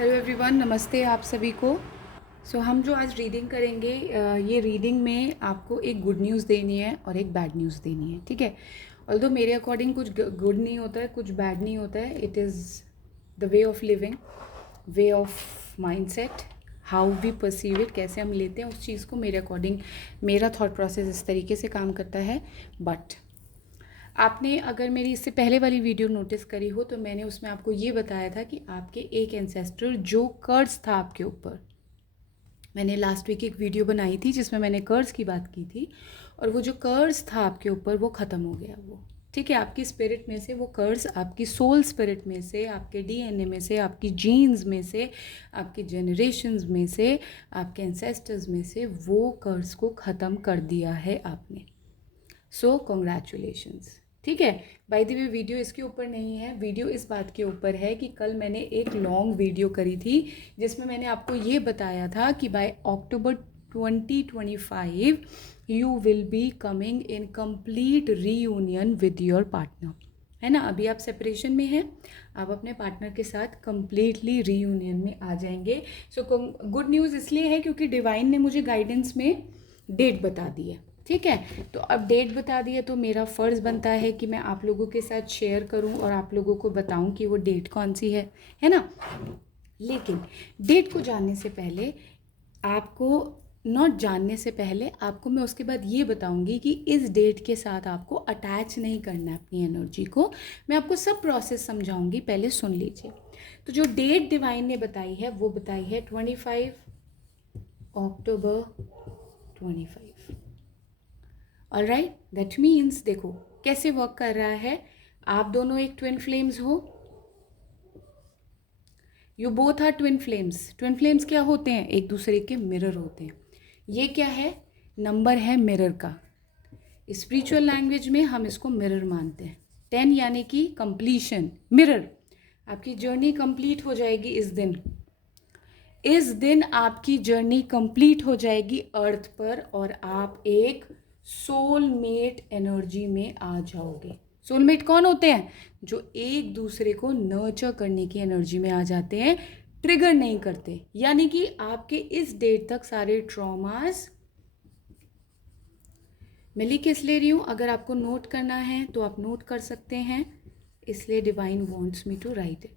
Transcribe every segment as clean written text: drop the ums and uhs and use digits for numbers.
Hello everyone, नमस्ते आप सभी को। हम जो आज रीडिंग करेंगे, ये रीडिंग में आपको एक गुड न्यूज़ देनी है और एक बैड न्यूज़ देनी है, ठीक है। ऑल्दो मेरे अकॉर्डिंग कुछ गुड नहीं होता है, कुछ बैड नहीं होता है। It is the way of living, way of mindset, how we perceive it, कैसे हम लेते हैं उस चीज़ को। मेरे अकॉर्डिंग मेरा थॉट प्रोसेस इस तरीके से काम करता है। बट आपने अगर मेरी इससे पहले वाली वीडियो नोटिस करी हो तो मैंने उसमें आपको ये बताया था कि आपके एक एंसेस्टर जो कर्ज था आपके ऊपर, मैंने लास्ट वीक एक वीडियो बनाई थी जिसमें मैंने कर्ज की बात की थी, और वो जो कर्ज था आपके ऊपर वो ख़त्म हो गया। वो ठीक है, आपकी स्पिरिट में से वो कर्ज, आपकी सोल स्पिरिट में से, आपके डीएनए में से, आपकी जीन्स में से, आपकी जनरेशन्स में से, आपके एंसेस्टर्स में से वो कर्ज को ख़त्म कर दिया है आपने। सो कॉन्ग्रेचुलेशंस, ठीक है। बाय द वे वीडियो इसके ऊपर नहीं है, वीडियो इस बात के ऊपर है कि कल मैंने एक लॉन्ग वीडियो करी थी जिसमें मैंने आपको ये बताया था कि by October 2025 you will be coming in complete reunion with your partner, है ना। अभी आप सेपरेशन में हैं, आप अपने पार्टनर के साथ कंप्लीटली रीयूनियन में आ जाएंगे। सो गुड न्यूज़ इसलिए है क्योंकि डिवाइन ने मुझे गाइडेंस में डेट बता दी है, ठीक है। तो अब डेट बता दी है तो मेरा फ़र्ज़ बनता है कि मैं आप लोगों के साथ शेयर करूं और आप लोगों को बताऊं कि वो डेट कौन सी है ना। लेकिन डेट को जानने से पहले, आपको नॉट जानने से पहले, आपको मैं उसके बाद ये बताऊंगी कि इस डेट के साथ आपको अटैच नहीं करना है अपनी एनर्जी को। मैं आपको सब प्रोसेस समझाऊंगी, पहले सुन लीजिए। तो जो डेट डिवाइन ने बताई है वो बताई है 25 अक्टूबर 25। ऑलराइट, दैट मीन्स देखो कैसे वर्क कर रहा है। आप दोनों एक ट्विन फ्लेम्स हो, you both are twin flames. Twin flames क्या होते हैं? एक दूसरे के मिरर होते हैं। ये क्या है? नंबर है मिरर का। स्पिरिचुअल लैंग्वेज में हम इसको मिरर मानते हैं। 10 यानी कि कंप्लीशन, मिरर। आपकी जर्नी कंप्लीट हो जाएगी इस दिन। इस दिन आपकी जर्नी कंप्लीट हो जाएगी अर्थ पर और आप एक सोलमेट एनर्जी में आ जाओगे। सोलमेट कौन होते हैं? जो एक दूसरे को नर्चर करने की एनर्जी में आ जाते हैं, ट्रिगर नहीं करते। यानी कि आपके इस डेट तक सारे ट्रॉमास, मैं लिख किस ले रही हूँ, अगर आपको नोट करना है तो आप नोट कर सकते हैं, इसलिए divine wants me to write it.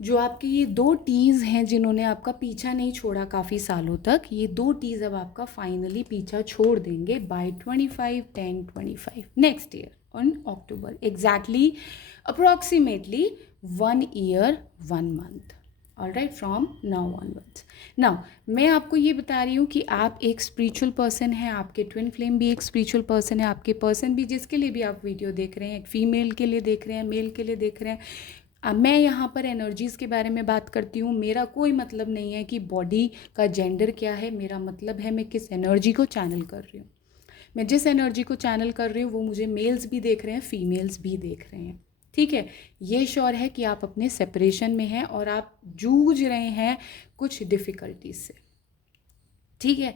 जो आपके ये दो टीज़ हैं जिन्होंने आपका पीछा नहीं छोड़ा काफ़ी सालों तक, ये दो टीज़ अब आपका फाइनली पीछा छोड़ देंगे by 25/10/25 next year on October, exactly approximately 1 year 1 month. All right, from now onwards. Now मैं आपको ये बता रही हूँ कि आप एक स्पिरिचुअल पर्सन हैं, आपके ट्विन फ्लेम भी एक स्पिरिचुअल पर्सन है, आपके पर्सन भी, जिसके लिए भी आप वीडियो देख रहे हैं, एक फीमेल के लिए देख रहे हैं, मेल के लिए देख रहे हैं। अब मैं यहाँ पर एनर्जीज़ के बारे में बात करती हूँ। मेरा कोई मतलब नहीं है कि बॉडी का जेंडर क्या है, मेरा मतलब है मैं किस एनर्जी को चैनल कर रही हूँ। मैं जिस एनर्जी को चैनल कर रही हूँ वो मुझे मेल्स भी देख रहे हैं, फीमेल्स भी देख रहे हैं, ठीक है। ये श्योर है कि आप अपने सेपरेशन में हैं और आप जूझ रहे हैं कुछ डिफ़िकल्टीज से, ठीक है।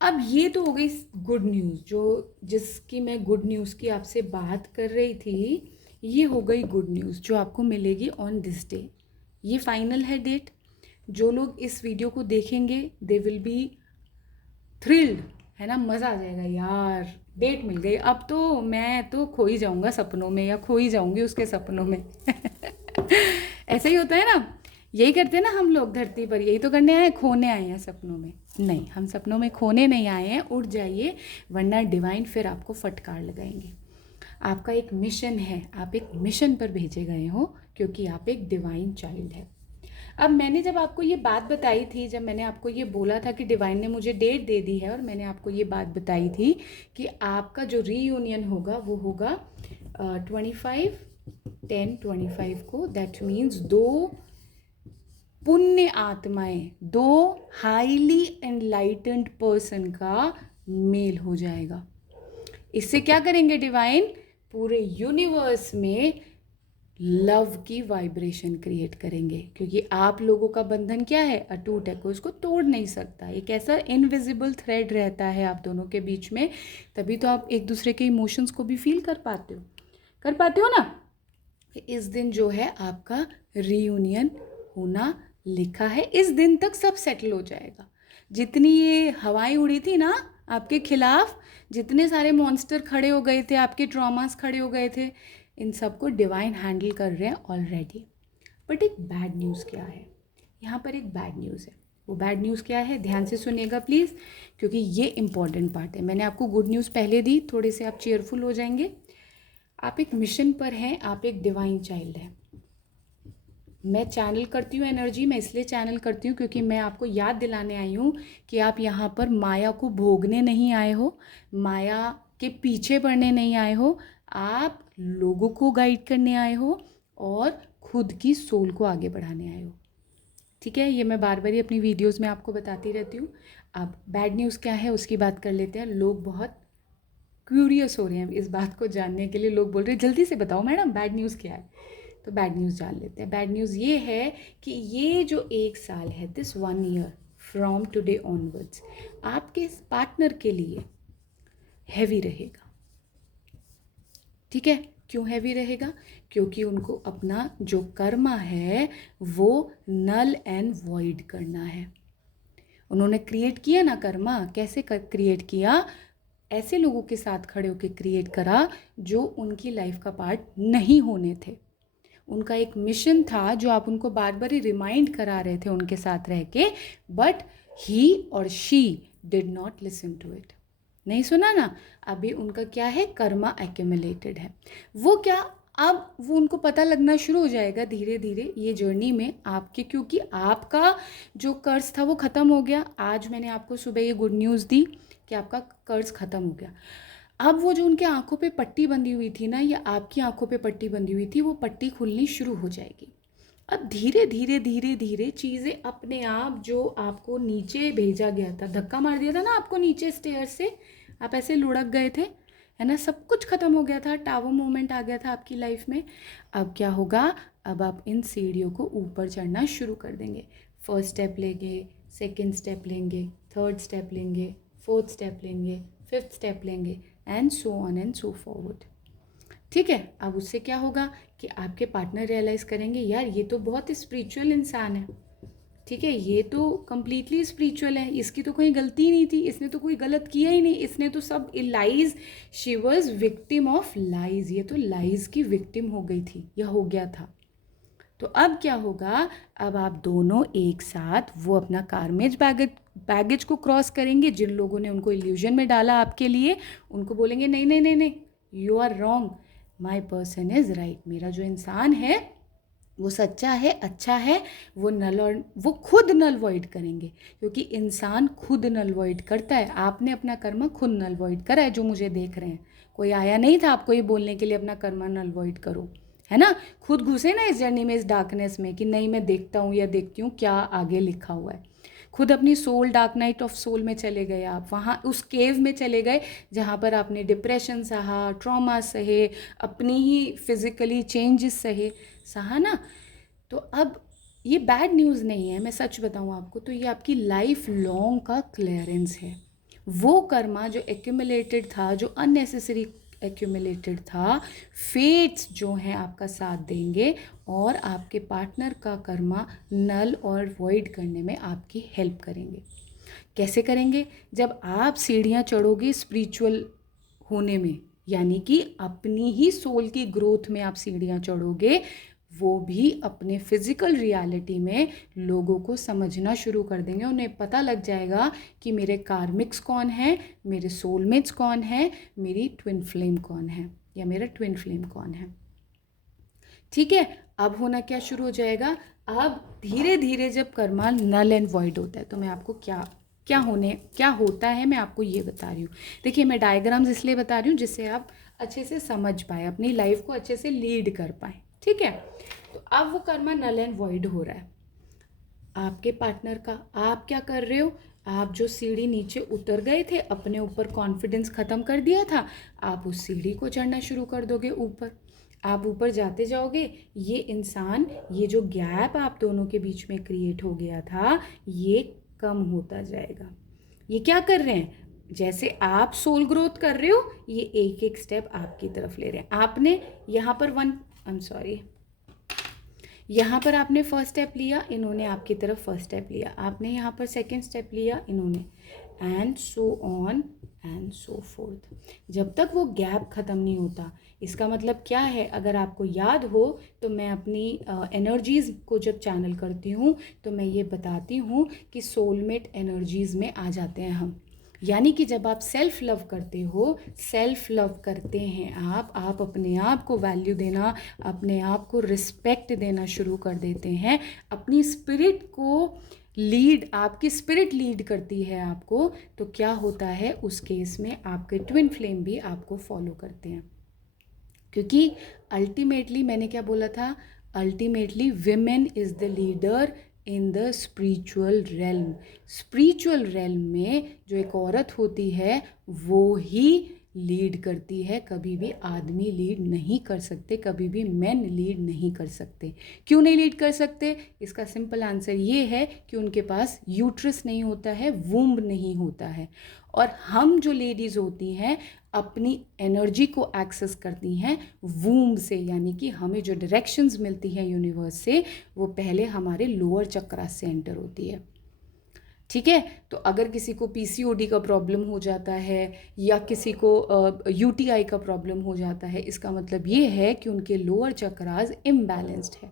अब ये तो हो गई गुड न्यूज़, जो जिसकी मैं गुड न्यूज़ की आपसे बात कर रही थी। ये हो गई गुड न्यूज़ जो आपको मिलेगी ऑन दिस डे। ये फाइनल है डेट। जो लोग इस वीडियो को देखेंगे दे विल बी थ्रिल्ड, है ना, मज़ा आ जाएगा यार, डेट मिल गई। अब तो मैं तो खो ही जाऊंगा सपनों में, या खो ही जाऊंगी उसके सपनों में। ऐसा ही होता है ना, यही करते हैं ना हम लोग धरती पर, यही तो करने आए हैं, खोने आए हैं सपनों में। नहीं, हम सपनों में खोने नहीं आए हैं, उठ जाइए, वरना डिवाइन फिर आपको फटकार लगाएंगे। आपका एक मिशन है, आप एक मिशन पर भेजे गए हो क्योंकि आप एक डिवाइन चाइल्ड है। अब मैंने जब आपको ये बात बताई थी, जब मैंने आपको ये बोला था कि डिवाइन ने मुझे डेट दे दी है और मैंने आपको ये बात बताई थी कि आपका जो रीयूनियन होगा वो होगा 25/10/25 को। दैट मीन्स दो पुण्य आत्माएं, दो हाईली एनलाइटेंड पर्सन का मेल हो जाएगा। इससे क्या करेंगे डिवाइन? पूरे यूनिवर्स में लव की वाइब्रेशन क्रिएट करेंगे, क्योंकि आप लोगों का बंधन क्या है? अटूट है, कोई उसको तोड़ नहीं सकता। एक ऐसा इनविजिबल थ्रेड रहता है आप दोनों के बीच में, तभी तो आप एक दूसरे के इमोशंस को भी फील कर पाते हो ना। इस दिन जो है आपका रीयूनियन होना लिखा है इस दिन तक सब सेटल हो जाएगा। जितनी ये हवाएं उड़ी थी ना आपके खिलाफ, जितने सारे मॉन्स्टर खड़े हो गए थे, आपके ट्रॉमास खड़े हो गए थे, इन सबको डिवाइन हैंडल कर रहे हैं ऑलरेडी। बट एक बैड न्यूज़ क्या है, यहाँ पर एक बैड न्यूज़ है। वो बैड न्यूज़ क्या है, ध्यान से सुनिएगा प्लीज़, क्योंकि ये इंपॉर्टेंट पार्ट है। मैंने आपको गुड न्यूज़ पहले दी, थोड़े से आप चेयरफुल हो जाएंगे। आप एक मिशन पर हैं, आप एक डिवाइन चाइल्ड हैं। मैं चैनल करती हूँ एनर्जी, मैं इसलिए चैनल करती हूँ क्योंकि मैं आपको याद दिलाने आई हूँ कि आप यहाँ पर माया को भोगने नहीं आए हो, माया के पीछे पड़ने नहीं आए हो, आप लोगों को गाइड करने आए हो और खुद की सोल को आगे बढ़ाने आए हो। ठीक है, ये मैं बार बार ही अपनी वीडियोस में आपको बताती रहती हूँ। अब बैड न्यूज़ क्या है उसकी बात कर लेते हैं। लोग बहुत क्यूरियस हो रहे हैं इस बात को जानने के लिए, लोग बोल रहे हैं जल्दी से बताओ मैडम बैड न्यूज़ क्या है। तो बैड न्यूज़ जान लेते हैं। बैड न्यूज़ ये है कि ये जो 1 साल है, this 1 year from today onwards, आपके पार्टनर के लिए हैवी रहेगा। ठीक है, क्यों हैवी रहेगा? क्योंकि उनको अपना जो कर्मा है वो नल एंड वॉइड करना है। उन्होंने क्रिएट किया ना कर्मा, कैसे क्रिएट किया? ऐसे लोगों के साथ खड़े होकर क्रिएट करा जो उनकी लाइफ का पार्ट नहीं होने थे। उनका एक मिशन था जो आप उनको बार बार ही रिमाइंड करा रहे थे उनके साथ रह के, बट ही और she did not listen to it. नहीं सुना ना? अभी उनका क्या है, कर्मा एक्यूमुलेटेड है। वो क्या, अब वो उनको पता लगना शुरू हो जाएगा धीरे धीरे ये जर्नी में आपके, क्योंकि आपका जो कर्ज था वो ख़त्म हो गया। आज मैंने आपको सुबह ये गुड न्यूज़ दी कि आपका कर्ज ख़त्म हो गया। अब वो जो उनके आंखों पे पट्टी बंधी हुई थी ना, या आपकी आंखों पे पट्टी बंधी हुई थी, वो पट्टी खुलनी शुरू हो जाएगी। अब धीरे धीरे धीरे धीरे चीज़ें अपने आप, जो आपको नीचे भेजा गया था, धक्का मार दिया था ना आपको नीचे स्टेयर से, आप ऐसे लुढ़क गए थे, है ना, सब कुछ ख़त्म हो गया था, टावर मोमेंट आ गया था आपकी लाइफ में। अब क्या होगा, अब आप इन सीढ़ियों को ऊपर चढ़ना शुरू कर देंगे। फर्स्ट स्टेप लेंगे, सेकेंड स्टेप लेंगे, थर्ड स्टेप लेंगे, फोर्थ स्टेप लेंगे, फिफ्थ स्टेप लेंगे, and so on and so forward. ठीक है, अब उससे क्या होगा कि आपके पार्टनर रियलाइज़ करेंगे यार ये तो बहुत स्पिरिचुअल इंसान है। ठीक है, ये तो कम्प्लीटली स्पिरिचुअल है, इसकी तो कोई गलती नहीं थी, इसने तो कोई गलत किया ही नहीं, इसने तो सब lies, she was victim of lies, ये तो लाइज की विक्टिम हो गई थी या हो गया था। तो अब क्या होगा, अब आप दोनों एक साथ वो अपना कार्मेज बैगेज को क्रॉस करेंगे। जिन लोगों ने उनको इल्यूजन में डाला आपके लिए, उनको बोलेंगे नहीं नहीं नहीं नहीं, you are wrong, my person is right. मेरा जो इंसान है वो सच्चा है, अच्छा है, वो नल और वो खुद नल वॉइड करेंगे, क्योंकि इंसान खुद नल वॉइड करता है। आपने अपना कर्मा खुद नल वॉइड करा है, जो मुझे देख रहे हैं। कोई आया नहीं था आपको ये बोलने के लिए अपना कर्मा नल वॉइड करो, है ना? खुद घुसे ना इस जर्नी में, इस डार्कनेस में, कि नहीं मैं देखता हूँ या देखती हूँ क्या आगे लिखा हुआ है। खुद अपनी soul, dark night of soul में चले गए आप, वहाँ उस केव में चले गए जहाँ पर आपने डिप्रेशन सहा, ट्रॉमा सहे, अपनी ही फिजिकली चेंजेस सहा ना। तो अब ये बैड न्यूज़ नहीं है, मैं सच बताऊँ आपको तो ये आपकी लाइफ लॉन्ग का क्लियरेंस है। वो कर्मा जो एक्यूमुलेटेड था, जो अननेसेसरी एक्यूमुलेटेड था, फेट्स जो हैं आपका साथ देंगे और आपके पार्टनर का कर्मा नल और वॉइड करने में आपकी हेल्प करेंगे। कैसे करेंगे? जब आप सीढ़ियाँ चढ़ोगे स्पिरिचुअल होने में, यानी कि अपनी ही सोल की ग्रोथ में आप सीढ़ियाँ चढ़ोगे, वो भी अपने फिजिकल रियलिटी में लोगों को समझना शुरू कर देंगे। उन्हें पता लग जाएगा कि मेरे कार्मिक्स कौन है, मेरे सोलमेट्स कौन है, मेरी ट्विन फ्लेम कौन है, या मेरा ट्विन फ्लेम कौन है। ठीक है, अब होना क्या शुरू हो जाएगा, अब धीरे धीरे जब कर्मा नल एंड वॉइड होता है, तो मैं आपको क्या होता है मैं आपको ये बता रही हूँ। देखिए, मैं डायग्राम्स इसलिए बता रही हूँ जिससे आप अच्छे से समझ पाए, अपनी लाइफ को अच्छे से लीड कर पाए। ठीक है, तो अब वो कर्मा नल एंड वॉइड हो रहा है आपके पार्टनर का। आप क्या कर रहे हो, आप जो सीढ़ी नीचे उतर गए थे, अपने ऊपर कॉन्फिडेंस ख़त्म कर दिया था, आप उस सीढ़ी को चढ़ना शुरू कर दोगे ऊपर। आप ऊपर जाते जाओगे, ये इंसान, ये जो गैप आप दोनों के बीच में क्रिएट हो गया था, ये कम होता जाएगा। ये क्या कर रहे हैं, जैसे आप सोल ग्रोथ कर रहे हो, ये एक एक स्टेप आपकी तरफ ले रहे हैं। आपने यहाँ पर यहाँ पर आपने फर्स्ट स्टेप लिया, इन्होंने आपकी तरफ फर्स्ट स्टेप लिया, आपने यहाँ पर सेकंड स्टेप लिया, इन्होंने, and so on and so fourth, जब तक वो गैप ख़त्म नहीं होता। इसका मतलब क्या है, अगर आपको याद हो तो मैं अपनी एनर्जीज़ को जब चैनल करती हूँ तो मैं ये बताती हूँ कि सोलमेट एनर्जीज़ में आ जाते हैं हम। यानी कि जब आप सेल्फ लव करते हो, सेल्फ लव करते हैं आप अपने आप को वैल्यू देना, अपने आप को रिस्पेक्ट देना शुरू कर देते हैं, अपनी स्पिरिट को लीड, आपकी स्पिरिट लीड करती है आपको, तो क्या होता है उस केस में आपके ट्विन फ्लेम भी आपको फॉलो करते हैं। क्योंकि अल्टीमेटली मैंने क्या बोला था, ultimately women is the leader in the spiritual realm. Spiritual realm में जो एक औरत होती है वो ही लीड करती है, कभी भी आदमी लीड नहीं कर सकते, कभी भी मेन लीड नहीं कर सकते। क्यों नहीं लीड कर सकते? इसका सिंपल आंसर ये है कि उनके पास यूट्रस नहीं होता है, वूम्ब नहीं होता है। और हम जो लेडीज़ होती हैं अपनी एनर्जी को एक्सेस करती हैं वूम्ब से, यानी कि हमें जो डायरेक्शंस मिलती हैं यूनिवर्स से वो पहले हमारे लोअर चक्रा से एंटर होती है। ठीक है, तो अगर किसी को पीसीओडी का प्रॉब्लम हो जाता है या किसी को यूटीआई का प्रॉब्लम हो जाता है, इसका मतलब ये है कि उनके लोअर चक्रास इम्बैलेंस्ड है।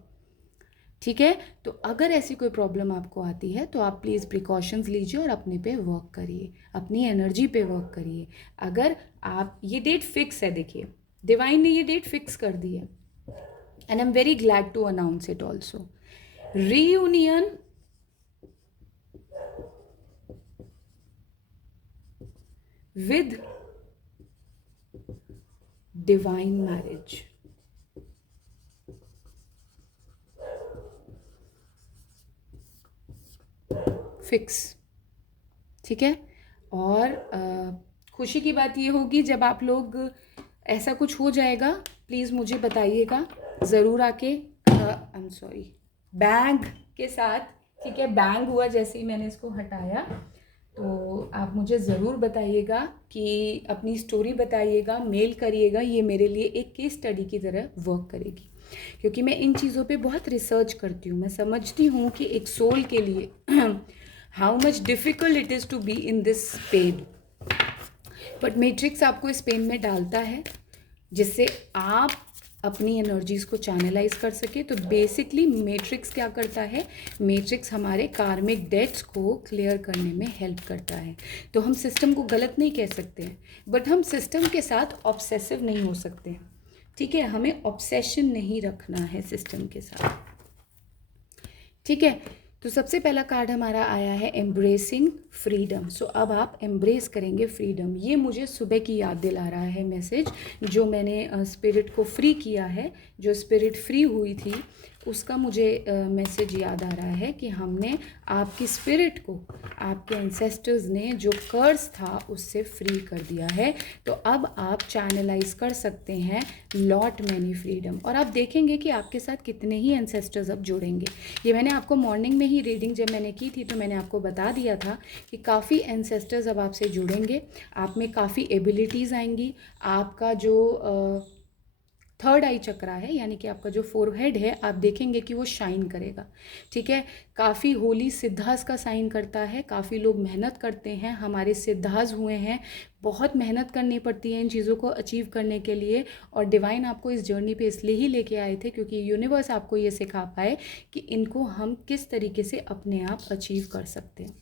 ठीक है, तो अगर ऐसी कोई प्रॉब्लम आपको आती है तो आप प्लीज़ प्रिकॉशंस लीजिए और अपने पे वर्क करिए, अपनी एनर्जी पे वर्क करिए। अगर आप, ये डेट फिक्स है, देखिए डिवाइन ने ये डेट फिक्स कर दी है, and I am very glad to announce it also. Reunion with divine marriage। Fix, ठीक है। और खुशी की बात ये होगी जब आप लोग ऐसा कुछ हो जाएगा प्लीज़ मुझे बताइएगा ज़रूर आके, आई एम सॉरी, बैंग के साथ, ठीक है। बैंग हुआ जैसे ही मैंने इसको हटाया, तो आप मुझे ज़रूर बताइएगा कि अपनी स्टोरी बताइएगा, मेल करिएगा, ये मेरे लिए एक केस स्टडी की तरह वर्क करेगी, क्योंकि मैं इन चीज़ों पे बहुत रिसर्च करती हूँ। मैं समझती हूँ कि एक सोल के लिए how much difficult it is to be in this pain, but matrix आपको इस पेन में डालता है जिससे आप अपनी एनर्जीज़ को चैनलाइज कर सके। तो बेसिकली मैट्रिक्स क्या करता है, मैट्रिक्स हमारे कार्मिक डेट्स को क्लियर करने में हेल्प करता है। तो हम सिस्टम को गलत नहीं कह सकते हैं, बट हम सिस्टम के साथ ऑब्सेसिव नहीं हो सकते, ठीक है। हमें ऑब्सेशन नहीं रखना है सिस्टम के साथ, ठीक है। तो सबसे पहला कार्ड हमारा आया है एम्ब्रेसिंग फ्रीडम। सो अब आप एम्ब्रेस करेंगे फ्रीडम। ये मुझे सुबह की याद दिला रहा है मैसेज, जो मैंने स्पिरिट को फ्री किया है, जो स्पिरिट फ्री हुई थी उसका मुझे मैसेज याद आ रहा है कि हमने आपकी स्पिरिट को, आपके एंसेस्टर्स ने जो कर्स था उससे फ्री कर दिया है। तो अब आप चैनलाइज कर सकते हैं लॉट मैनी फ्रीडम, और आप देखेंगे कि आपके साथ कितने ही एंसेस्टर्स अब जुड़ेंगे। ये मैंने आपको मॉर्निंग में ही रीडिंग जब मैंने की थी तो मैंने आपको बता दिया था कि काफ़ी एंसेस्टर्स अब आपसे जुड़ेंगे, आप में काफ़ी एबिलिटीज़ आएंगी। आपका जो थर्ड आई चक्रा है, यानी कि आपका जो फोरहेड है, आप देखेंगे कि वो शाइन करेगा, ठीक है। काफ़ी होली सिद्धास का साइन करता है, काफ़ी लोग मेहनत करते हैं, हमारे सिद्धास हुए हैं, बहुत मेहनत करनी पड़ती है इन चीज़ों को अचीव करने के लिए। और डिवाइन आपको इस जर्नी पे इसलिए ही लेके आए थे क्योंकि यूनिवर्स आपको ये सिखा पाए कि इनको हम किस तरीके से अपने आप अचीव कर सकते हैं,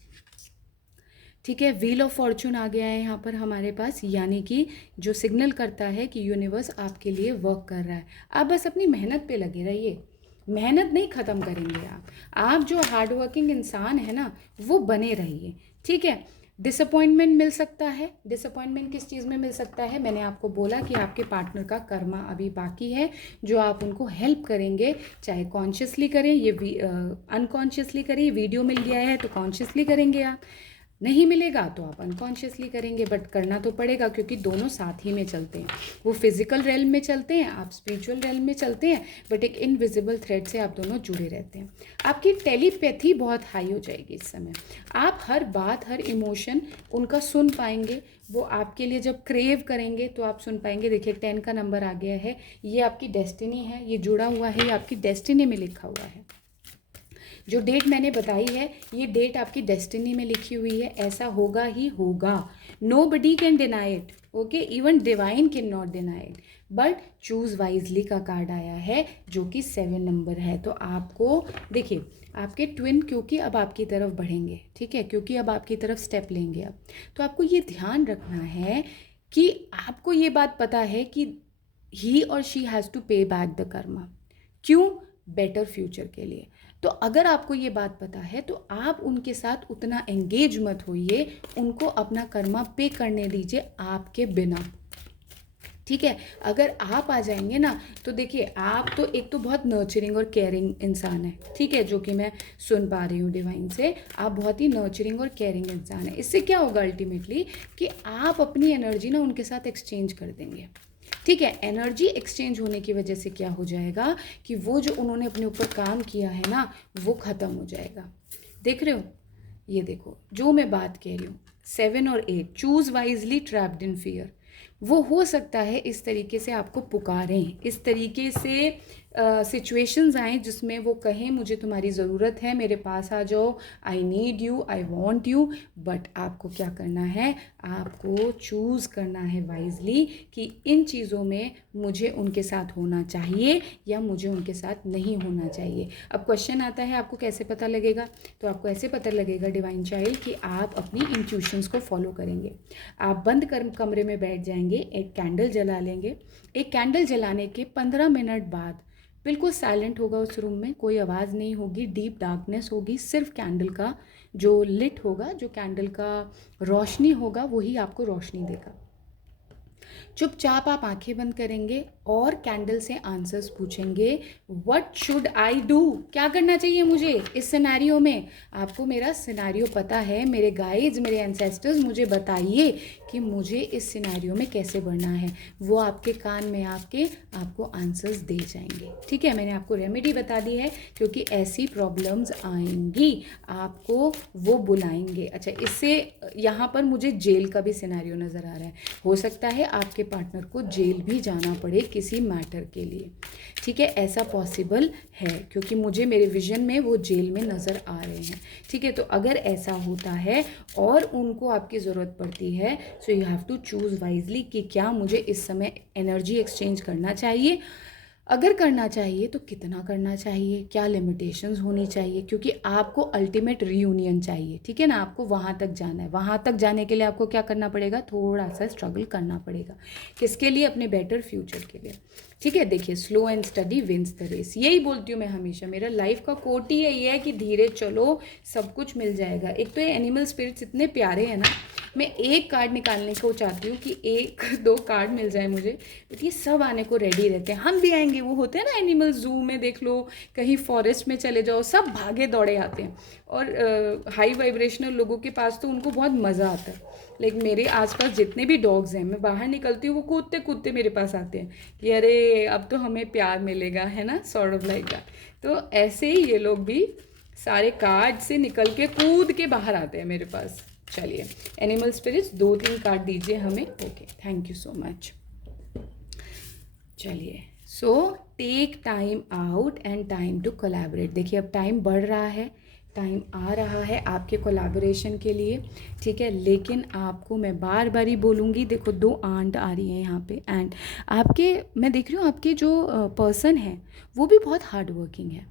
ठीक है। व्हील ऑफ फॉर्चून आ गया है यहाँ पर हमारे पास, यानी कि जो सिग्नल करता है कि यूनिवर्स आपके लिए वर्क कर रहा है। आप बस अपनी मेहनत पे लगे रहिए, मेहनत नहीं ख़त्म करेंगे आप जो हार्ड वर्किंग इंसान है ना वो बने रहिए, ठीक है। डिसअपॉइंटमेंट मिल सकता है, डिसअपॉइंटमेंट किस चीज़ में मिल सकता है, मैंने आपको बोला कि आपके पार्टनर का कर्मा अभी बाकी है, जो आप उनको हेल्प करेंगे, चाहे कॉन्शियसली करें, ये अनकॉन्शियसली करें, वीडियो मिल गया है तो कॉन्शियसली करेंगे आप, नहीं मिलेगा तो आप अनकॉन्शियसली करेंगे, बट करना तो पड़ेगा क्योंकि दोनों साथ ही में चलते हैं। वो फिजिकल रेल्म में चलते हैं, आप स्पिरिचुअल रेल्म में चलते हैं, बट एक इनविजिबल थ्रेड से आप दोनों जुड़े रहते हैं। आपकी टेलीपैथी बहुत हाई हो जाएगी इस समय। आप हर बात, हर इमोशन उनका सुन पाएंगे। वो आपके लिए जब क्रेव करेंगे तो आप सुन पाएंगे। देखिए 10 का नंबर आ गया है, ये आपकी डेस्टिनी है, ये जुड़ा हुआ है, ये आपकी डेस्टिनी में लिखा हुआ है। जो डेट मैंने बताई है ये डेट आपकी डेस्टिनी में लिखी हुई है, ऐसा होगा ही होगा। Nobody can deny it, okay, even divine can not deny it. But choose wisely का कार्ड आया है जो कि 7 नंबर है। तो आपको देखिए आपके ट्विन क्योंकि अब आपकी तरफ बढ़ेंगे, ठीक है, क्योंकि अब आपकी तरफ स्टेप लेंगे अब, तो आपको ये ध्यान रखना है कि आपको ये बात पता है कि ही और शी हैज़ टू पे बैक द कर्मा। क्यों? बेटर फ्यूचर के लिए। तो अगर आपको ये बात पता है तो आप उनके साथ उतना एंगेज मत होइए, उनको अपना कर्मा पे करने दीजिए आपके बिना, ठीक है। अगर आप आ जाएंगे ना तो देखिए आप तो एक तो बहुत नर्चरिंग और केयरिंग इंसान है, ठीक है, जो कि मैं सुन पा रही हूँ डिवाइन से। आप बहुत ही नर्चरिंग और केयरिंग इंसान है। इससे क्या होगा अल्टीमेटली कि आप अपनी एनर्जी ना उनके साथ एक्सचेंज कर देंगे, ठीक है। एनर्जी एक्सचेंज होने की वजह से क्या हो जाएगा कि वो जो उन्होंने अपने ऊपर काम किया है ना वो ख़त्म हो जाएगा। देख रहे हो, ये देखो जो मैं बात कह रही हूँ, 7 और 8, choose wisely trapped in fear. वो हो सकता है इस तरीके से आपको पुकारें, इस तरीके से सिचुएशंस आए जिसमें वो कहें मुझे तुम्हारी ज़रूरत है, मेरे पास आ जाओ, I need you, I want you. But आपको क्या करना है, आपको चूज़ करना है वाइजली कि इन चीज़ों में मुझे उनके साथ होना चाहिए या मुझे उनके साथ नहीं होना चाहिए। अब क्वेश्चन आता है आपको कैसे पता लगेगा, तो आपको ऐसे पता लगेगा डिवाइन चाइल्ड कि आप अपनी इंट्यूशंस को फॉलो करेंगे। आप बंद कमरे में बैठ जाएंगे, एक कैंडल जला लेंगे। एक कैंडल जलाने के 15 मिनट बाद बिल्कुल साइलेंट होगा उस रूम में, कोई आवाज़ नहीं होगी, डीप डार्कनेस होगी, सिर्फ कैंडल का जो लिट होगा, जो कैंडल का रोशनी होगा वही आपको रोशनी देगा। चुपचाप आप आंखें बंद करेंगे और कैंडल से आंसर्स पूछेंगे। व्हाट शुड आई डू, क्या करना चाहिए मुझे इस सिनेरियो में। आपको मेरा सिनेरियो पता है, मेरे गाइड्स, मेरे एंसेस्टर्स, मुझे बताइए कि मुझे इस सिनेरियो में कैसे बढ़ना है। वो आपके कान में आपको आंसर्स दे जाएंगे, ठीक है। मैंने आपको रेमेडी बता दी है क्योंकि ऐसी प्रॉब्लम्स आएंगी, आपको वो बुलाएंगे। अच्छा, इससे यहाँ पर मुझे जेल का भी सिनेरियो नज़र आ रहा है। हो सकता है आपके पार्टनर को जेल भी जाना पड़े किसी मैटर के लिए, ठीक है, ऐसा पॉसिबल है क्योंकि मुझे मेरे विजन में वो जेल में नज़र आ रहे हैं, ठीक है। तो अगर ऐसा होता है और उनको आपकी ज़रूरत पड़ती है, so you have to choose wisely कि क्या मुझे इस समय एनर्जी एक्सचेंज करना चाहिए, अगर करना चाहिए तो कितना करना चाहिए, क्या लिमिटेशंस होनी चाहिए, क्योंकि आपको अल्टीमेट रीयूनियन चाहिए, ठीक है ना। आपको वहाँ तक जाना है, वहाँ तक जाने के लिए आपको क्या करना पड़ेगा, थोड़ा सा स्ट्रगल करना पड़ेगा। किसके लिए? अपने बेटर फ्यूचर के लिए, ठीक है। देखिए slow and study wins the race, यही बोलती हूँ मैं हमेशा, मेरा लाइफ का कोट ही यही है कि धीरे चलो सब कुछ मिल जाएगा। एक तो ये एनिमल स्पिरिट्स इतने प्यारे हैं ना, मैं एक कार्ड निकालने को चाहती हूँ कि 1-2 कार्ड मिल जाए मुझे, बट ये सब आने को रेडी रहते हैं। हम भी आएंगे, वो होते हैं ना एनिमल जू में, देख लो कहीं फॉरेस्ट में चले जाओ, सब भागे दौड़े आते हैं। और हाई वाइब्रेशनल लोगों के पास तो उनको बहुत मज़ा आता है। लेकिन मेरे आसपास जितने भी डॉग्स हैं, मैं बाहर निकलती हूँ वो कूदते कूदते मेरे पास आते हैं कि अरे अब तो हमें प्यार मिलेगा, है ना, सॉर्ट ऑफ लाइक दैट। तो ऐसे ही ये लोग भी सारे कार्ड से निकल के कूद के बाहर आते हैं मेरे पास। चलिए एनिमल स्पिरिट्स 2-3 कार्ड दीजिए हमें। Okay, thank you so much. चलिए, so take time out and time to collaborate. देखिए अब टाइम बढ़ रहा है, टाइम आ रहा है आपके कोलैबोरेशन के लिए, ठीक है। लेकिन आपको मैं बार बार ही बोलूँगी, देखो 2 आंट आ रही हैं यहाँ पे, एंड आपके, मैं देख रही हूँ आपके जो पर्सन है वो भी बहुत हार्ड वर्किंग है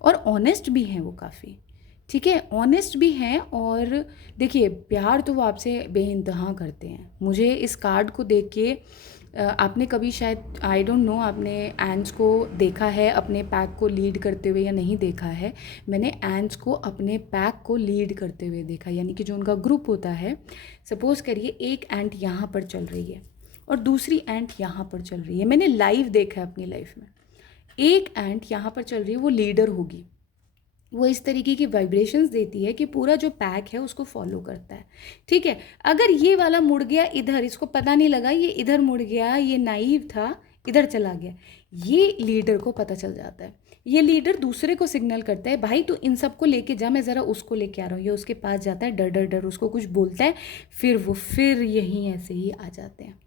और ऑनेस्ट भी हैं वो काफ़ी, ठीक है, ऑनेस्ट भी हैं। और देखिए प्यार तो वो आपसे बेइंतहा करते हैं। मुझे इस कार्ड को देख के आपने कभी शायद, आई डोंट नो, आपने एंड्स को देखा है अपने पैक को लीड करते हुए या नहीं देखा है। मैंने एंड्स को अपने पैक को लीड करते हुए देखा, यानी कि जो उनका ग्रुप होता है, सपोज़ करिए एक एंट यहाँ पर चल रही है और दूसरी एंट यहाँ पर चल रही है। मैंने लाइव देखा है अपनी लाइफ में। एक एंट यहाँ पर चल रही है, वो लीडर होगी, वो इस तरीके की वाइब्रेशंस देती है कि पूरा जो पैक है उसको फॉलो करता है। ठीक है, अगर ये वाला मुड़ गया इधर, इसको पता नहीं लगा, ये इधर मुड़ गया, ये नाइव था, इधर चला गया, ये लीडर को पता चल जाता है। ये लीडर दूसरे को सिग्नल करता है, भाई तू इन सबको लेके जा, मैं ज़रा उसको लेके आ रहा हूँ। ये उसके पास जाता है, डर डर डर उसको कुछ बोलता है, फिर वो फिर यहीं ऐसे ही आ जाते हैं।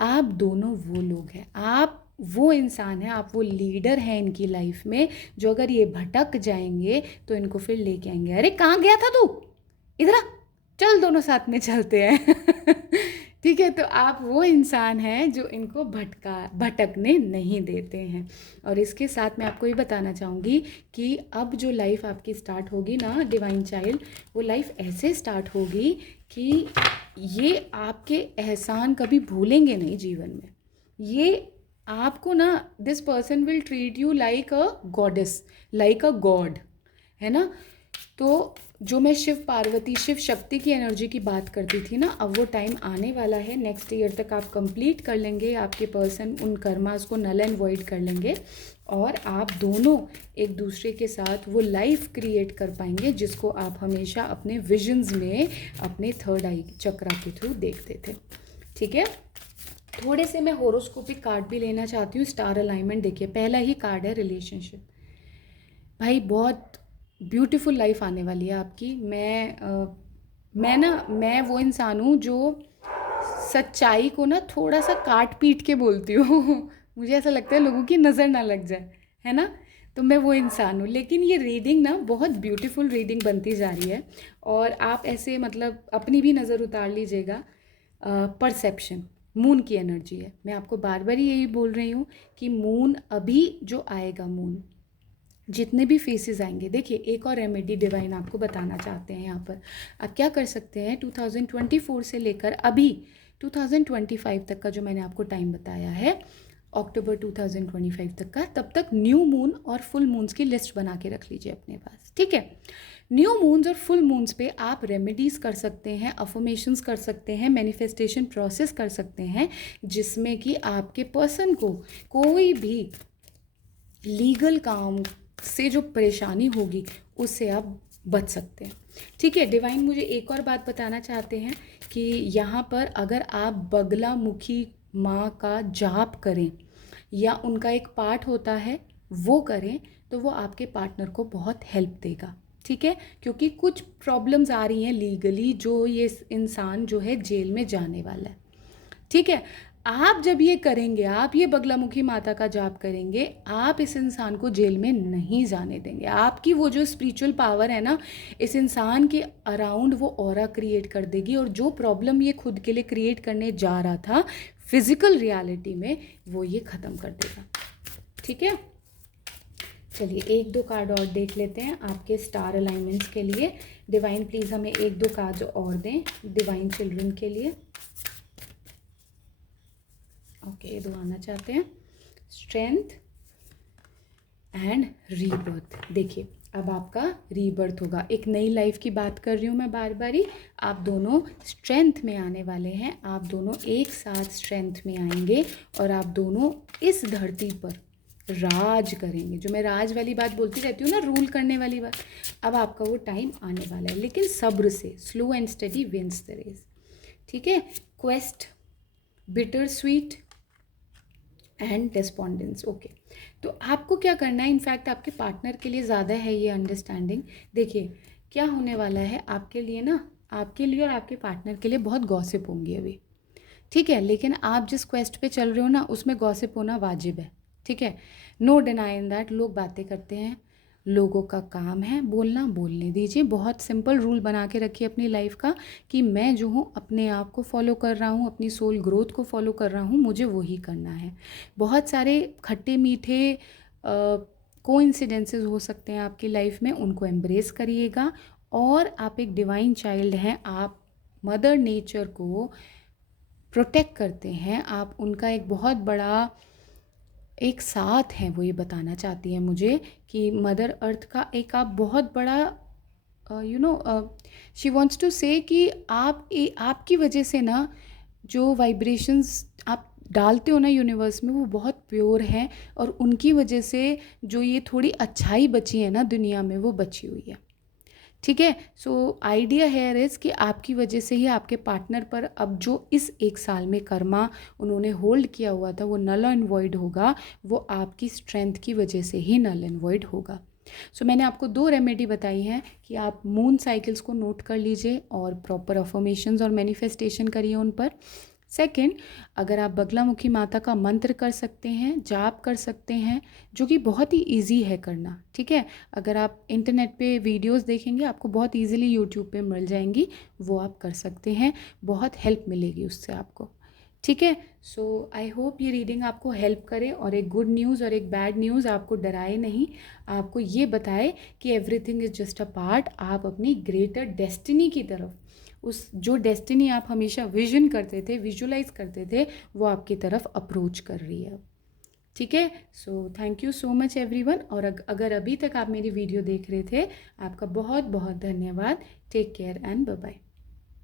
आप दोनों वो लोग हैं, आप वो इंसान हैं, आप वो लीडर हैं इनकी लाइफ में, जो अगर ये भटक जाएंगे तो इनको फिर लेके आएंगे। अरे कहाँ गया था तू, इधर आ, चल दोनों साथ में चलते हैं। ठीक है, तो आप वो इंसान हैं जो इनको भटकने नहीं देते हैं। और इसके साथ मैं आपको ये बताना चाहूँगी कि अब जो लाइफ आपकी स्टार्ट होगी ना डिवाइन चाइल्ड, वो लाइफ ऐसे स्टार्ट होगी कि ये आपके एहसान कभी भूलेंगे नहीं जीवन में। ये आपको ना, this person will treat you like a goddess, like a God, है ना। तो जो मैं शिव पार्वती, शिव शक्ति की एनर्जी की बात करती थी ना, अब वो टाइम आने वाला है। नेक्स्ट ईयर तक आप कंप्लीट कर लेंगे, आपके पर्सन उन कर्मास को नल एंड वॉइड कर लेंगे, और आप दोनों एक दूसरे के साथ वो लाइफ क्रिएट कर पाएंगे जिसको आप हमेशा अपने विजन्स में अपने थर्ड आई चक्रा के थ्रू देखते थे। ठीक है, थोड़े से मैं होरोस्कोपिक कार्ड भी लेना चाहती हूँ। स्टार अलाइनमेंट देखिए, पहला ही कार्ड है रिलेशनशिप। भाई बहुत ब्यूटीफुल लाइफ आने वाली है आपकी। मैं वो इंसान हूँ जो सच्चाई को ना थोड़ा सा काट पीट के बोलती हूँ। मुझे ऐसा लगता है लोगों की नज़र ना लग जाए, है ना। तो मैं वो इंसान हूँ, लेकिन ये रीडिंग ना बहुत ब्यूटीफुल रीडिंग बनती जा रही है, और आप ऐसे मतलब अपनी भी नज़र उतार लीजिएगा। परसेप्शन, मून की एनर्जी है। मैं आपको बार बार यही बोल रही हूँ कि मून अभी जो आएगा, मून जितने भी फेसेस आएंगे, देखिए एक और रेमेडी डिवाइन आपको बताना चाहते हैं यहाँ पर। आप क्या कर सकते हैं, 2024 से लेकर अभी 2025 तक का जो मैंने आपको टाइम बताया है, अक्टूबर 2025 तक का, तब तक न्यू मून और फुल मून्स की लिस्ट बना के रख लीजिए अपने पास। ठीक है, न्यू मून्स और फुल मून्स पे आप रेमेडीज़ कर सकते हैं, अफर्मेशंस कर सकते हैं, मैनिफेस्टेशन प्रोसेस कर सकते हैं, जिसमें कि आपके पर्सन को कोई भी लीगल काम से जो परेशानी होगी उससे आप बच सकते हैं। ठीक है, डिवाइन मुझे एक और बात बताना चाहते हैं कि यहाँ पर अगर आप बगलामुखी माँ का जाप करें या उनका एक पाठ होता है वो करें, तो वो आपके पार्टनर को बहुत हेल्प देगा। ठीक है, क्योंकि कुछ प्रॉब्लम्स आ रही हैं लीगली, जो ये इंसान जो है जेल में जाने वाला है। ठीक है, आप जब ये करेंगे, आप ये बगलामुखी माता का जाप करेंगे, आप इस इंसान को जेल में नहीं जाने देंगे। आपकी वो जो स्पिरिचुअल पावर है ना, इस इंसान के अराउंड वो ऑरा क्रिएट कर देगी, और जो प्रॉब्लम ये खुद के लिए क्रिएट करने जा रहा था फिजिकल रियलिटी में, वो ये ख़त्म कर देगा। ठीक है, चलिए एक दो कार्ड और देख लेते हैं आपके स्टार अलाइनमेंट्स के लिए। डिवाइन प्लीज़ हमें एक दो कार्ड और दें डिवाइन चिल्ड्रन के लिए। ओके, ये दो आना चाहते हैं, स्ट्रेंथ एंड रीबर्थ। देखिए अब आपका रीबर्थ होगा, एक नई लाइफ की बात कर रही हूँ मैं बार बार ही। आप दोनों स्ट्रेंथ में आने वाले हैं, आप दोनों एक साथ स्ट्रेंथ में आएंगे, और आप दोनों इस धरती पर राज करेंगे। जो मैं राज वाली बात बोलती रहती हूँ ना, रूल करने वाली बात, अब आपका वो टाइम आने वाला है, लेकिन सब्र से। Slow and study wins the race. ठीक है, quest, bitter sweet and despondence. Okay, तो आपको क्या करना है, इनफैक्ट आपके पार्टनर के लिए ज़्यादा है ये अंडरस्टैंडिंग। देखिए क्या होने वाला है आपके लिए ना, आपके लिए और आपके पार्टनर के लिए बहुत गॉसिप होंगी अभी। ठीक है, लेकिन आप जिस क्वेस्ट पे चल रहे हो ना, उसमें गॉसिप होना वाजिब है। ठीक है, नो डिनाई इन दैट। लोग बातें करते हैं, लोगों का काम है बोलना, बोलने दीजिए। बहुत सिंपल रूल बना के रखिए अपनी लाइफ का कि मैं जो हूँ अपने आप को फॉलो कर रहा हूँ, अपनी सोल ग्रोथ को फॉलो कर रहा हूँ, मुझे वही करना है। बहुत सारे खट्टे मीठे कोइंसिडेंसेस हो सकते हैं आपकी लाइफ में, उनको एम्ब्रेस करिएगा। और आप एक डिवाइन चाइल्ड हैं, आप मदर नेचर को प्रोटेक्ट करते हैं, आप उनका एक बहुत बड़ा एक साथ हैं। वो ये बताना चाहती हैं मुझे कि मदर अर्थ का एक आप बहुत बड़ा शी वांट्स टू से कि आपकी वजह से ना जो वाइब्रेशंस आप डालते हो ना यूनिवर्स में वो बहुत प्योर हैं, और उनकी वजह से जो ये थोड़ी अच्छाई बची है ना दुनिया में वो बची हुई है। ठीक है। सो आइडिया हेयर इज़ कि आपकी वजह से ही आपके पार्टनर पर अब जो इस 1 साल में कर्मा उन्होंने होल्ड किया हुआ था वो नल एंड वॉइड होगा, वो आपकी स्ट्रेंथ की वजह से ही नल एंड वॉइड होगा। सो मैंने आपको 2 रेमेडी बताई हैं कि आप मून साइकिल्स को नोट कर लीजिए और प्रॉपर अफर्मेशंस और मैनिफेस्टेशन करिए उन पर। सेकंड, अगर आप बगलामुखी माता का मंत्र कर सकते हैं, जाप कर सकते हैं, जो कि बहुत ही इजी है करना। ठीक है। अगर आप इंटरनेट पे वीडियोस देखेंगे आपको बहुत इजीली यूट्यूब पे मिल जाएंगी, वो आप कर सकते हैं, बहुत हेल्प मिलेगी उससे आपको। ठीक है। सो आई होप ये रीडिंग आपको हेल्प करे, और एक गुड न्यूज़ और एक बैड न्यूज़ आपको डराए नहीं, आपको ये बताए कि everything is just a part. आप अपनी ग्रेटर डेस्टिनी की तरफ, उस जो डेस्टिनी आप हमेशा विजन करते थे, विजुलाइज करते थे, वो आपकी तरफ अप्रोच कर रही है। ठीक है। So thank you so much everyone. और अगर अभी तक आप मेरी वीडियो देख रहे थे, आपका बहुत बहुत धन्यवाद। Take care and bye bye.